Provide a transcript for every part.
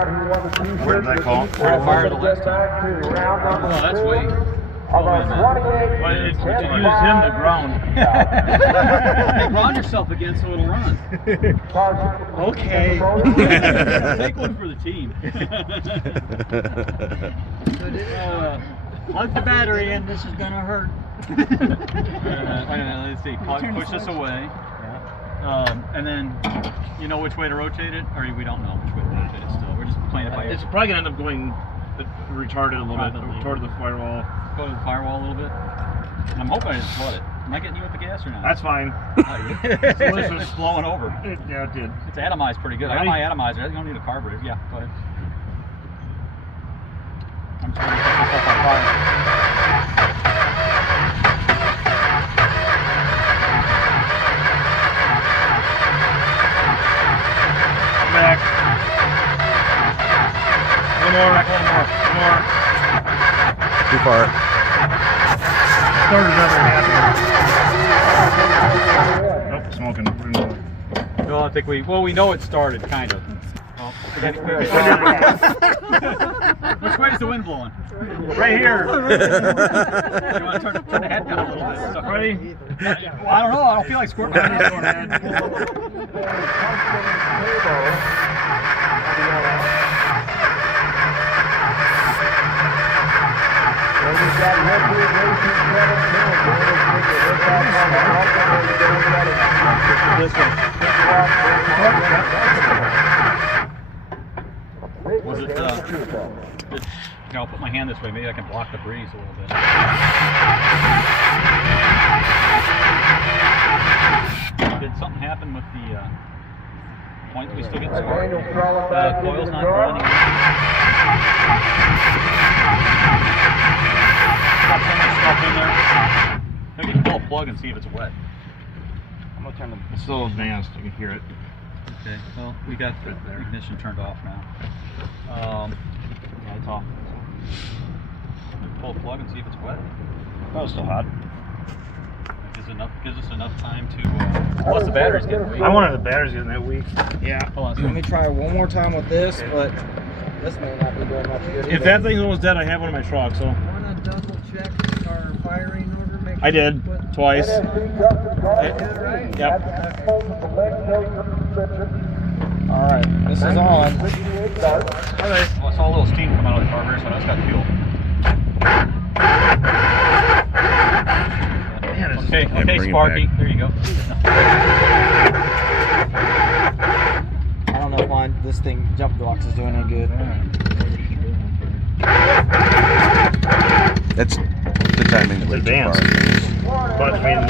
Where did that call? Where did fire the last time? Oh, that's way. Well, it used him to ground. Hey, ground yourself again so it'll run. Okay. Take one for the team. Plug the battery in, this is going to hurt. Let's see, push this away. And then, you know which way to rotate it? Or we don't know which way to rotate it still. We're just playing it by ear. It's probably going to end up going retarded a little bit, toward the firewall. Go to the firewall a little bit. And I'm hoping I didn't flood it. Am I getting you with the gas or not? That's fine. So this was flowing over. Yeah, it did. It's atomized pretty good. I got my atomizer. You don't need a carburetor. Yeah, go ahead. I'm just going to set myself on fire. Back. One more. Too far. Started another half. Nope, smoking. No, I think we know it started, kind of. Oh, which way is the wind blowing? Right here. You want to turn the head down a little bit. So, Ready? well, I don't know. I don't feel like squirting. Was it, I'll put my hand this way, maybe I can block the breeze a little bit. Did something happen with the point? We still getting spark? Coil's not running. Got so much stuff in there. Maybe pull a plug and see if it's wet. I'm gonna turn the. It's still advanced. You can hear it. Okay. Well, we got the ignition turned off now. Yeah, it's off. Pull a plug and see if it's wet. Oh, it's still hot. Gives us enough time to. Plus the battery's getting weak. I wanted the batteries getting that weak. Yeah. Hold on. Let me try one more time with this, but this may not be doing much good. If that thing was dead, I have one in my truck. So. Want to double check our firing order? Make I did twice. Right? Yep. All right, this is on. Alright. Well, I saw a little steam come out of the carburetor, so I just got fuel. Okay, Sparky. There you go. I don't know why this thing jump box is doing any good. That's the timing. Way too far. But I mean,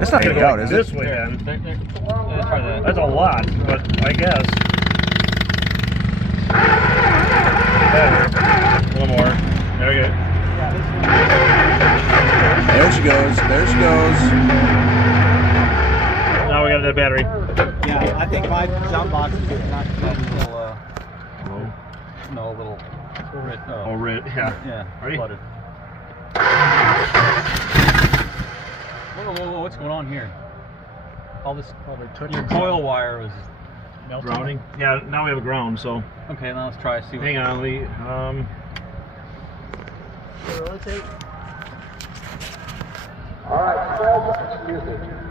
It's not going to go out, is this it? way then. Try that. That's a lot, but I guess. A little more. There we go. There she goes. There she goes. Now we got that battery. Yeah, I think my jump box is getting knocked out No, a little. Red, Oh, red. Yeah. Yeah. Ready? Flooded. Whoa, what's going on here? All this, your coil wire was melting. Grounding. Yeah. Now we have a ground. So. Okay, now let's try. See. Hang on, we. Oh,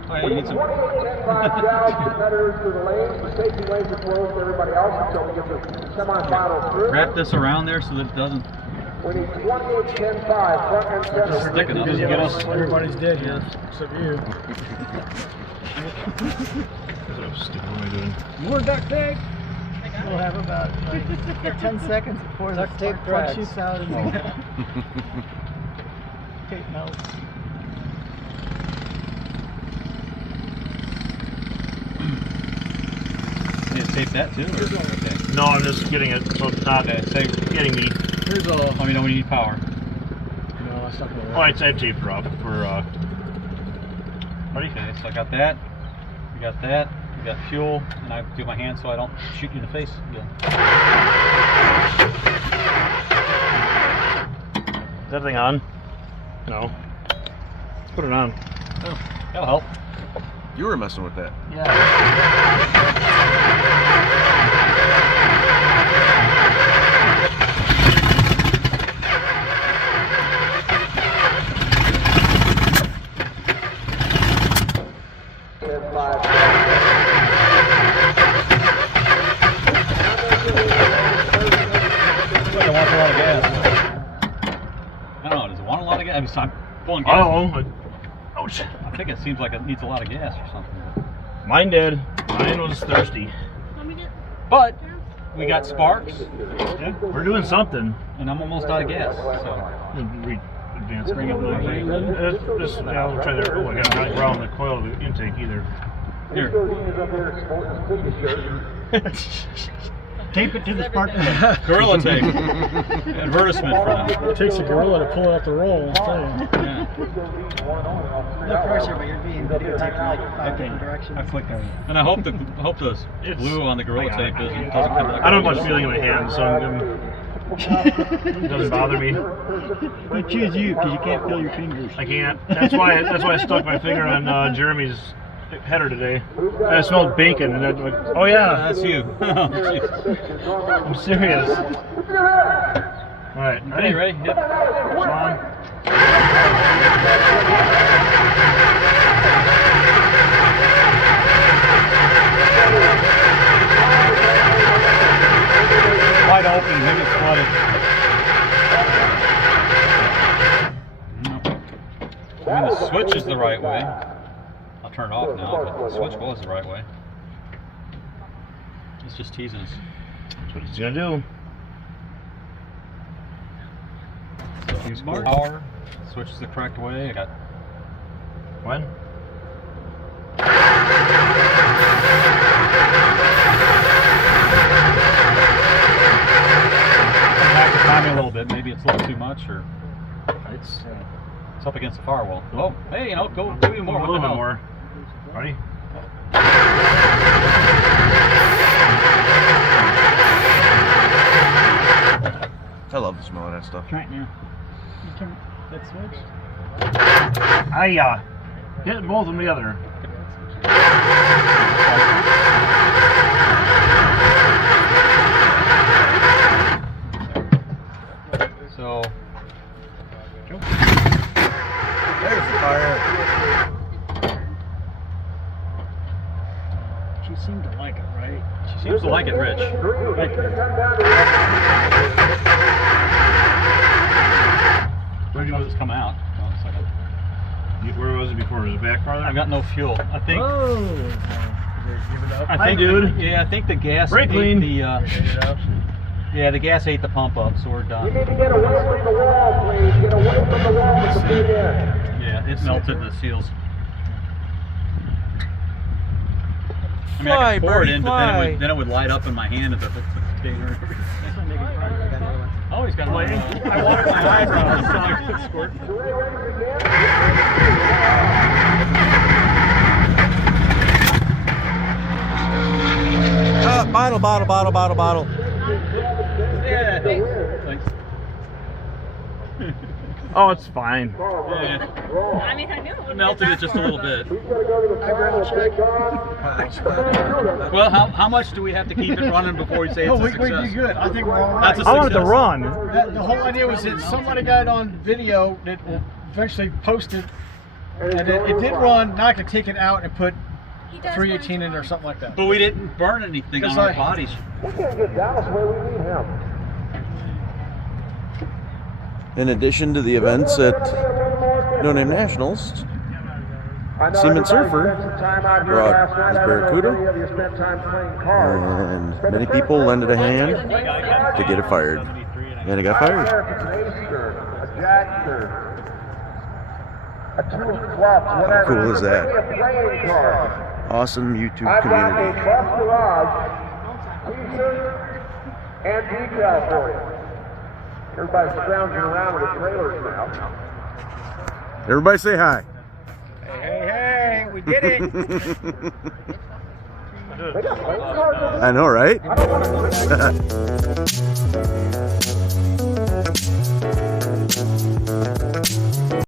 yeah, you need some. Wrap this around there so that it doesn't. We need 28-10-5, front and center. Stick it up. Doesn't get us. Everybody's dead here, except you. What am I doing? More duct tape. We'll have about 10 seconds before the tape shoots out and tape melts. You need to tape that too? Or? Okay. No, I'm just getting it so it's not getting me. Here's a. Let me know when you need power. No, that's not going to Oh, I taped her up for. Ready? Okay, so I got that. We got that. We got fuel, and I do my hand so I don't shoot you in the face again. Is that thing on? No. Let's put it on. Oh, that'll help. You were messing with that. Yeah. you stop pulling gas? Oh, ouch. I think it seems like it needs a lot of gas or something. Mine did. Mine was thirsty. But we got sparks, Yeah, we're doing something. and I'm almost out of gas. So Advance bring up the just yeah, I'll try to. Oh, I got not around the coil of the intake either. here, Tape it to the spark plug. gorilla tape. Advertisement for them. It takes a gorilla to pull it off the roll, I'll tell you. Yeah. No pressure, but you're being videotaped in like 5 different directions. I clicked on it. And I hope the glue on the gorilla tape doesn't come out. I don't have much feeling in my hands, so it doesn't bother me. We choose you because you can't feel your fingers. I can't. That's why I stuck my finger on Jeremy's header today. I smelled bacon, and I'm like, oh yeah, That's you. I'm serious. All right, Okay, ready? Yep. Sean. Wide open, maybe it's flooded. I mean, the switch is the right way. I'll turn it off now, but the switch was the right way. It's just teasing us. That's what he's gonna do. So, power, switch is the correct way. I got When? back the timing a little bit. Maybe it's a little too much, or it's up against the firewall. Oh, hey, you know, go even more. A What the little bit hell? more. Ready? I love the smell of that stuff. Try it now. You turn that switch. I hit both of them together. So, There's the fire. She seemed to like it, right? she seems to like it, Rich. Where'd you know it's come out? Oh, it's like Where was it before? Was it back farther? I've got no fuel. I think. Oh! Give it up. I Hi, think, dude. Yeah, I think the gas Brake ate clean. the. Yeah, the gas ate the pump up, so we're done. You need to get away from the wall, please. Get away from the wall to feed in. Yeah, it melted the seals. I mean, I Fly, could pour it birdie, in, but then it would light up in my hand if it was a container. Oh, he's got a light. I watered my eyes out. I saw it squirt. Bottle. Yeah, thanks. Oh, it's fine. Yeah, I mean, I knew it would melted it just a little bit. Take off. Well, how much do we have to keep it running before we say it's a We'd success? be good. I think we're all right. That's a I want it to success. run. The whole idea was that somebody got it on video that will eventually post it, and it did run. Now I can take it out and put 318 in or something like that. But we didn't burn anything on Because our I- bodies. We can't get Dallas where we need him. In addition to the events at No Name Nationals, Seaman Surfer brought his Barracuda, and many people lended a hand to get it fired. And it got fired. A Jackster, a 2 Clubs, whatever. cool is that? A playing card. Awesome YouTube I've got a community. Bus Garage t-shirt and decal for you. Everybody's scrounging around with the trailers now. Everybody say hi. Hey, we did it. They got playing cards over I know, right? there. I don't want to